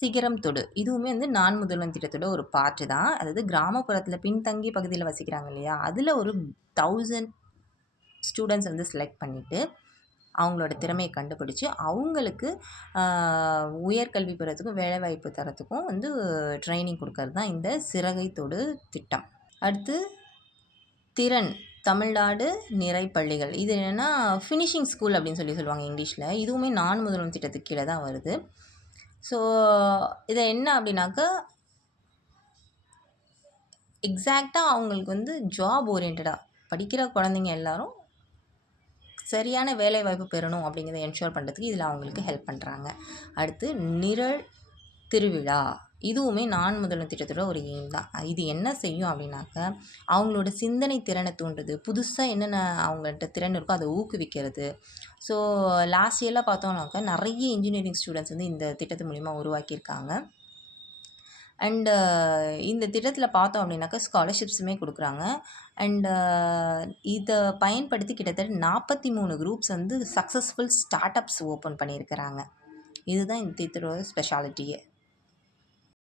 சிகரம் தொடு. இதுவுமே வந்து நான் முதல்வன் திட்டத்தோட ஒரு பார்ட் தான். அதாவது கிராமப்புறத்தில பின்தங்கிய பகுதியில வசிக்கிறாங்க இல்லையா? அதில ஒரு 1000 ஸ்டூடண்ட்ஸ் வந்து செலக்ட் பண்ணிட்டு, அவங்களோட திறமைய கண்டுபிடிச்சு, அவங்களுக்கு ஆ உயர்கல்வி பெறதுக்கும், வேலைவாய்ப்பு தரத்துக்கும் வந்து ட்ரெய்னிங் குடுக்கறது தான் இந்த சிறகை தொடு திட்டம். அடுத்து திறன் தமிழ்நாடு நிறை பள்ளிகள். இது என்னன்னா ஃபினிஷிங் ஸ்கூல் அப்படின்னு சொல்லுவாங்க இங்கிலீஷ்ல. இதுவுமே நான் முதல்வன் திட்டத்துக்கு கீழ தான் வருது. ஸோ இத என்ன அப்படின்னாக்கா, எக்ஸாக்ட்டா அவங்களுக்கு வந்து ஜாப் ஓரியன்டடா படிக்கிற குழந்தைங்க எல்லாரும் சரியான வேலைவாய்ப்பு பெறணும் அப்படிங்கிறத என்ஷூர் பண்ணுறதுக்கு இதில் அவங்களுக்கு ஹெல்ப் பண்ணுறாங்க. அடுத்து நிரல் திருவிழா. இதுவுமே நான் முதல்வன் திட்டத்தோட ஒரு எய்ம் தான். இது என்ன செய்யும் அப்படின்னாக்க, அவங்களோட சிந்தனை திறனை தூண்டுது. புதுசா என்னென்ன அவங்கள்ட்ட திறன் இருக்கோ அத ஊக்குவிக்கிறது. ஸோ லாஸ்ட் இயர்லாம் பார்த்தோம்னாக்க, நெறைய இன்ஜினியரிங் ஸ்டூடெண்ட்ஸ் வந்து இந்த திட்டத்து மூலியமா உருவாக்கியிருக்காங்க. அண்டு இந்த திட்டத்தில பார்த்தோம் அப்படின்னாக்கா, ஸ்காலர்ஷிப்ஸுமே குடுக்குறாங்க. அண்டு இத பயன்படுத்தி கிட்டத்தட்ட 43 குரூப்ஸ் வந்து சக்சஸ்ஃபுல் ஸ்டார்ட் அப்ஸ் ஓப்பன் பண்ணியிருக்கிறாங்க. இதுதான் இந்த திட்டத்தோட ஸ்பெஷாலிட்டியே.